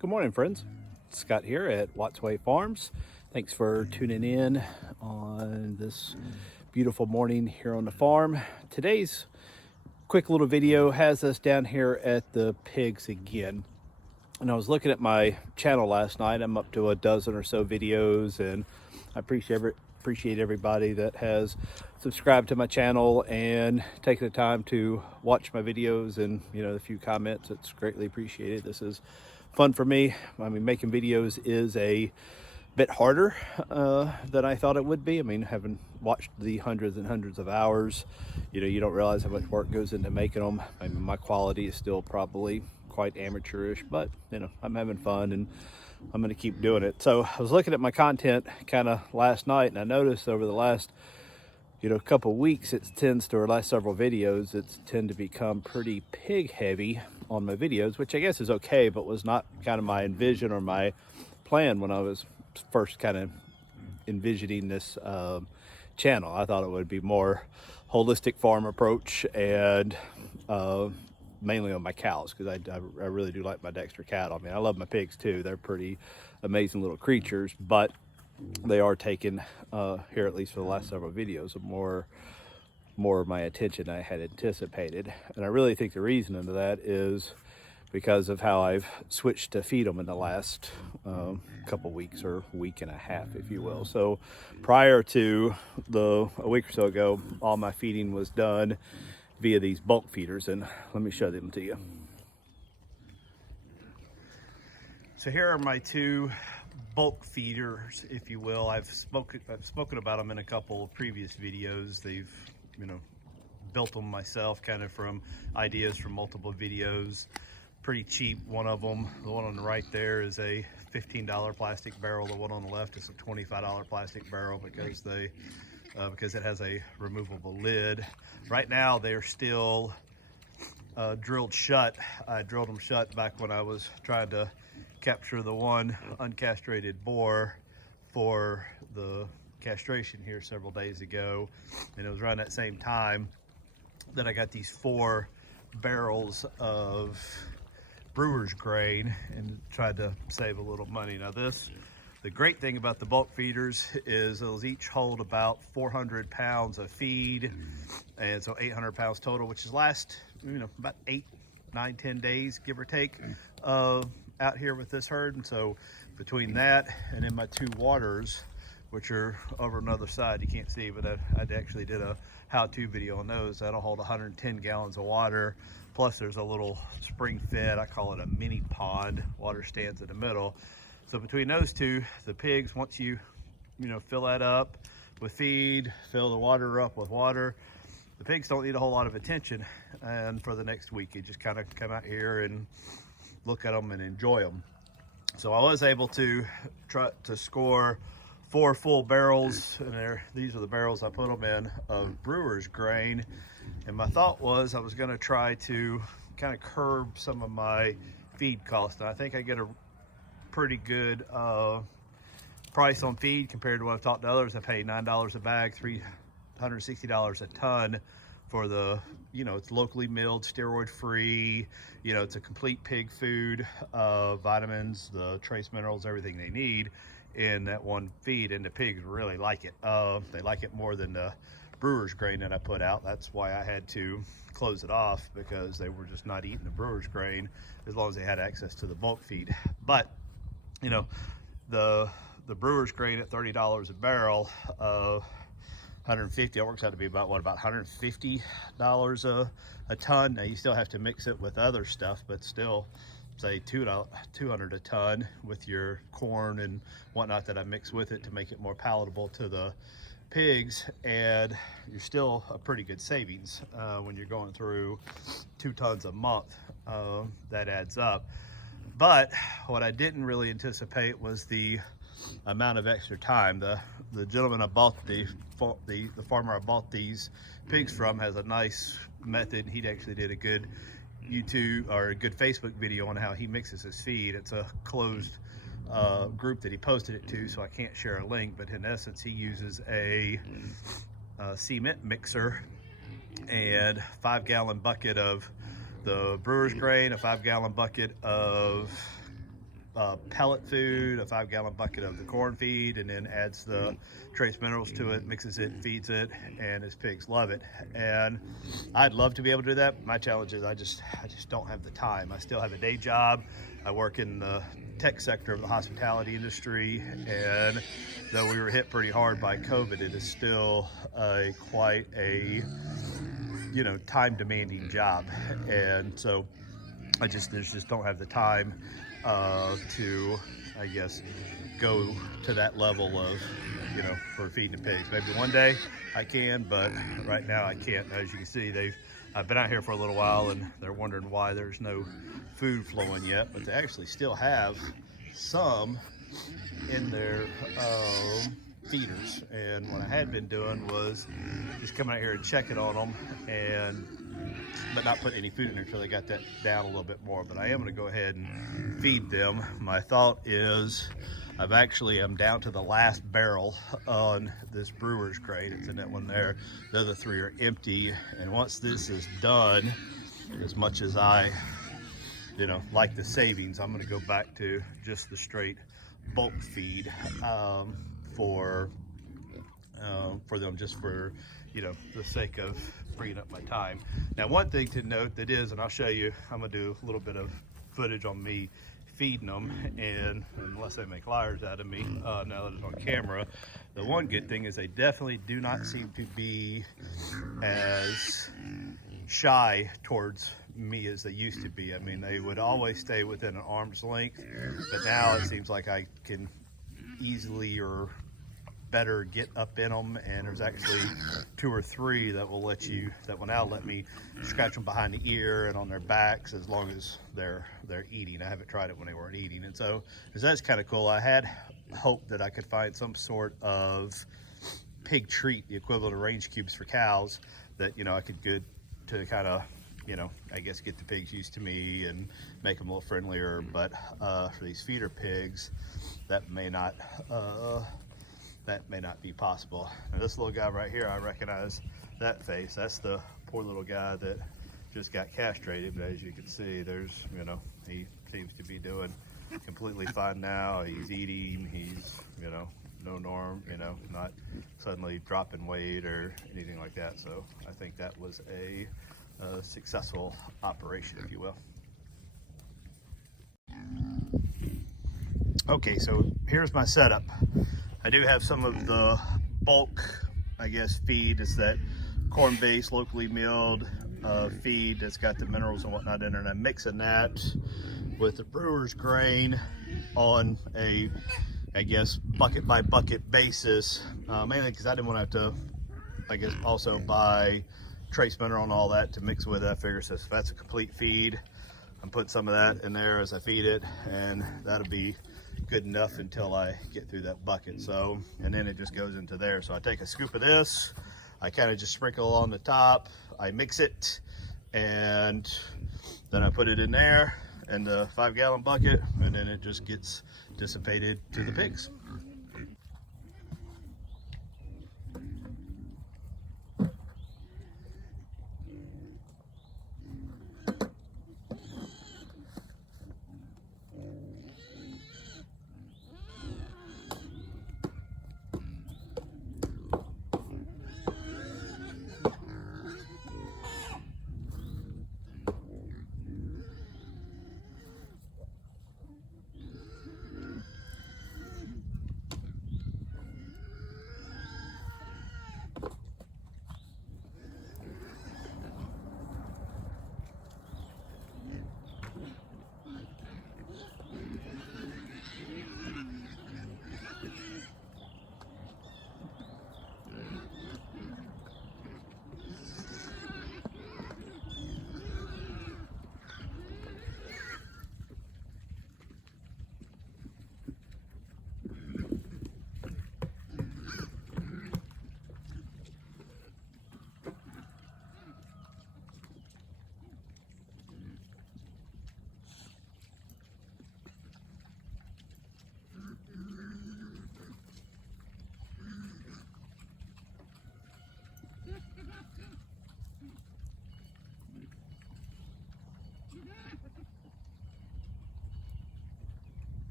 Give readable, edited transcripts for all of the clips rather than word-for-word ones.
Good morning, friends. Scott here at Watts Way Farms. Thanks for tuning in on this beautiful morning here on the farm. Today's quick little video has us down here at the pigs again. And I was looking at my channel last night. I'm up to a dozen or so videos, and I appreciate everybody that has subscribed to my channel and taken the time to watch my videos, and the few comments. It's greatly appreciated. This is fun for me. I mean, making videos is a bit harder than I thought it would be. I mean, having watched the hundreds and hundreds of hours, you don't realize how much work goes into making them. I mean, my quality is still probably quite amateurish, but I'm having fun and I'm going to keep doing it. So I was looking at my content kind of last night, and I noticed over the last couple weeks, or last several videos, it's tend to become pretty pig heavy on my videos, which I guess is okay, but was not kind of my envision or my plan when I was first kind of envisioning this channel. I thought it would be more holistic farm approach, and mainly on my cows, because I really do like my Dexter cattle. I mean, I love my pigs too. They're pretty amazing little creatures, but they are taking here, at least for the last several videos, more of my attention than I had anticipated. And I really think the reason into that is because of how I've switched to feed them in the last couple weeks, or week and a half, if you will. So prior to a week or so ago, all my feeding was done via these bulk feeders, and let me show them to you. So here are my two bulk feeders, if you will. I've spoken about them in a couple of previous videos. They've built them myself, kind of from ideas from multiple videos. Pretty cheap. One of them, the one on the right there, is a $15 plastic barrel. The one on the left is a $25 plastic barrel, because it has a removable lid. Right now they're still drilled shut. I drilled them shut back when I was trying to capture the one uncastrated boar for the castration here several days ago, and it was around that same time that I got these 4 barrels of brewer's grain and tried to save a little money. Now the great thing about the bulk feeders is they'll each hold about 400 pounds of feed, and so 800 pounds total, which is last about 8, 9, 10 days, give or take, out here with this herd. And so between that and then my 2 waters, which are over on the other side, you can't see, but I actually did a how-to video on those. That'll hold 110 gallons of water, plus there's a little spring fed, I call it a mini pond. Water stands in the middle. So between those two, the pigs, once you fill that up with feed, fill the water up with water, the pigs don't need a whole lot of attention. And for the next week, you just kind of come out here and look at them and enjoy them. So I was able to try to score 4 full barrels, and these are the barrels I put them in, of brewer's grain. And my thought was I was going to try to kind of curb some of my feed costs. And I think I get a pretty good price on feed compared to what I've talked to others. I pay $9 a bag, $360 a ton for the, it's locally milled, steroid free, it's a complete pig food, vitamins, the trace minerals, everything they need in that one feed, and the pigs really like it. They like it more than the brewer's grain that I put out. That's why I had to close it off, because they were just not eating the brewer's grain as long as they had access to the bulk feed. But the brewer's grain at $30 a barrel, 150, it works out to be about $150 a ton. Now you still have to mix it with other stuff, but still, say $200 a ton with your corn and whatnot that I mix with it to make it more palatable to the pigs, and you're still a pretty good savings when you're going through 2 tons a month. That adds up. But what I didn't really anticipate was the amount of extra time. The gentleman I bought the farmer I bought these pigs from has a nice method. He actually did a good YouTube or a good Facebook video on how he mixes his feed. It's a closed group that he posted it to, so I can't share a link, but in essence he uses a cement mixer and 5-gallon bucket of the brewer's grain, a 5-gallon bucket of pellet food, a 5-gallon bucket of the corn feed, and then adds the trace minerals to it, mixes it, feeds it, and his pigs love it. And I'd love to be able to do that. My challenge is I just don't have the time. I still have a day job. I work in the tech sector of the hospitality industry, and though we were hit pretty hard by COVID, it is still quite a time demanding job. And so I just don't have the time to, I guess, go to that level of, for feeding the pigs. Maybe one day I can, but right now I can't. As you can see, I've been out here for a little while, and they're wondering why there's no food flowing yet, but they actually still have some in their feeders. And what I had been doing was just coming out here and checking on them, but not putting any food in there until they got that down a little bit more. But I am going to go ahead and feed them. My thought is I'm down to the last barrel on this brewer's crate. It's in that one there. The other 3 are empty. And once this is done, as much as I like the savings, I'm going to go back to just the straight bulk feed for them, just for the sake of freeing up my time. Now, one thing to note that is, and I'll show you, I'm gonna do a little bit of footage on me feeding them, and unless they make liars out of me now that it's on camera, the one good thing is they definitely do not seem to be as shy towards me as they used to be. I mean, they would always stay within an arm's length, but now it seems like I can easily or better get up in them, and there's actually 2 or 3 that will now let me scratch them behind the ear and on their backs as long as they're eating. I haven't tried it when they weren't eating, and so that's kind of cool. I had hoped that I could find some sort of pig treat, the equivalent of range cubes for cows, that I could good to kind of I guess get the pigs used to me and make them a little friendlier. But for these feeder pigs, that may not be possible. Now, this little guy right here, I recognize that face. That's the poor little guy that just got castrated. But as you can see, there's, he seems to be doing completely fine now. He's eating, he's, no norm, not suddenly dropping weight or anything like that. So I think that was a successful operation, if you will. Okay, so here's my setup. I do have some of the bulk, I guess, feed. It's that corn-based, locally milled feed that's got the minerals and whatnot in it, and I'm mixing that with the brewer's grain on a, I guess, bucket by bucket basis, mainly because I didn't want to have to, I guess, also buy trace mineral and all that to mix with it. I figure so if that's a complete feed, I'm putting some of that in there as I feed it, and that'll be good enough until I get through that bucket. So, and then it just goes into there. So I take a scoop of this, I kind of just sprinkle on the top, I mix it, and then I put it in there in the 5-gallon bucket, and then it just gets dissipated to the pigs.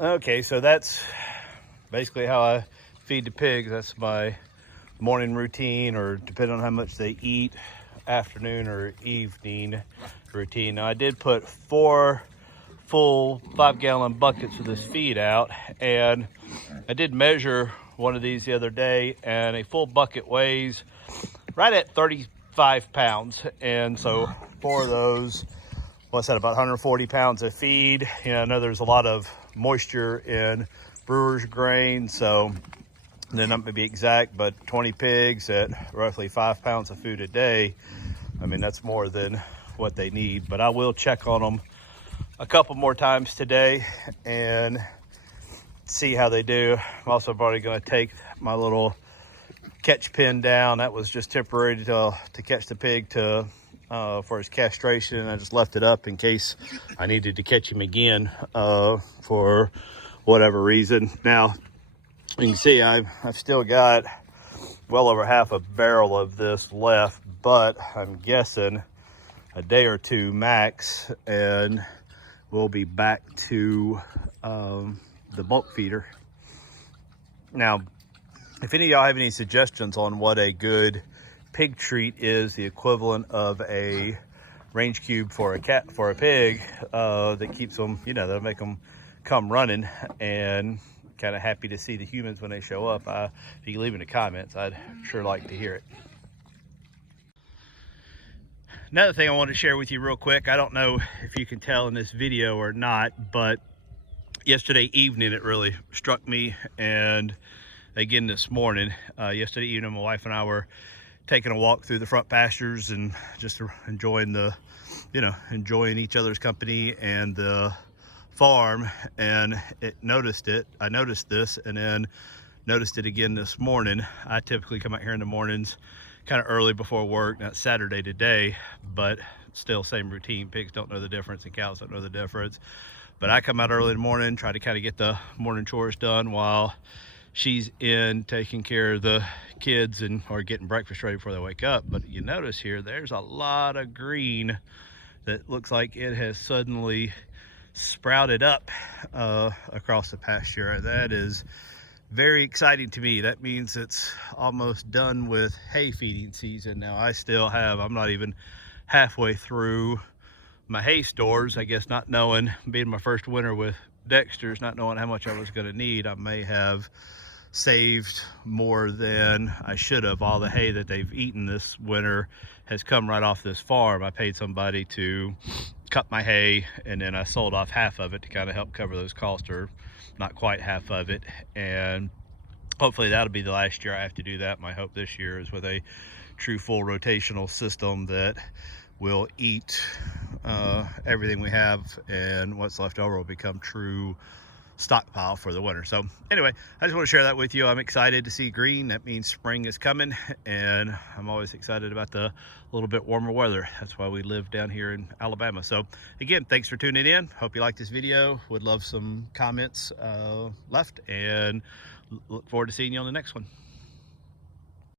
Okay, so that's basically how I feed the pigs. That's my morning routine, or depending on how much they eat, afternoon or evening routine. Now I did put 4 full 5-gallon buckets of this feed out, and I did measure one of these the other day, and a full bucket weighs right at 35 pounds. And so 4 of those, what's that, about 140 pounds of feed. You know, I know there's a lot of moisture in brewer's grain, so they're not going to be exact, but 20 pigs at roughly 5 pounds of food a day, I mean, that's more than what they need. But I will check on them a couple more times today and see how they do. I'm also probably going to take my little catch pin down. That was just temporary to catch the pig to for his castration. I just left it up in case I needed to catch him again for whatever reason. Now you can see I've still got well over half a barrel of this left, but I'm guessing a day or two max and we'll be back to the bulk feeder. Now, if any of y'all have any suggestions on what a good pig treat is, the equivalent of a range cube for a pig that keeps them, you know, that'll make them come running, and kind of happy to see the humans when they show up. If you can leave in the comments, I'd sure like to hear it. Another thing I want to share with you real quick, I don't know if you can tell in this video or not, but yesterday evening it really struck me, and again this morning. Yesterday evening my wife and I were taking a walk through the front pastures and just enjoying enjoying each other's company and the farm, and I noticed this, and then noticed it again this morning. I typically come out here in the mornings kind of early before work. Now it's Saturday today, but still same routine. Pigs don't know the difference and cows don't know the difference. But I come out early in the morning, try to kind of get the morning chores done while she's in taking care of the kids or getting breakfast ready before they wake up. But you notice here, there's a lot of green that looks like it has suddenly sprouted up across the pasture. That is very exciting to me. That means it's almost done with hay feeding season. Now I'm not even halfway through my hay stores. I guess not knowing, being my first winter with Dexter's, not knowing how much I was going to need, I may have saved more than I should have. All the hay that they've eaten this winter has come right off this farm. I paid somebody to cut my hay, and then I sold off half of it to kind of help cover those costs, or not quite half of it. And hopefully that'll be the last year I have to do that. My hope this year is with a true full rotational system that will eat everything we have, and what's left over will become true stockpile for the winter. So anyway, I just want to share that with you. I'm excited to see green. That means spring is coming, and I'm always excited about the little bit warmer weather. That's why we live down here in Alabama. So again, thanks for tuning in. Hope you liked this video. Would love some comments left, and look forward to seeing you on the next one.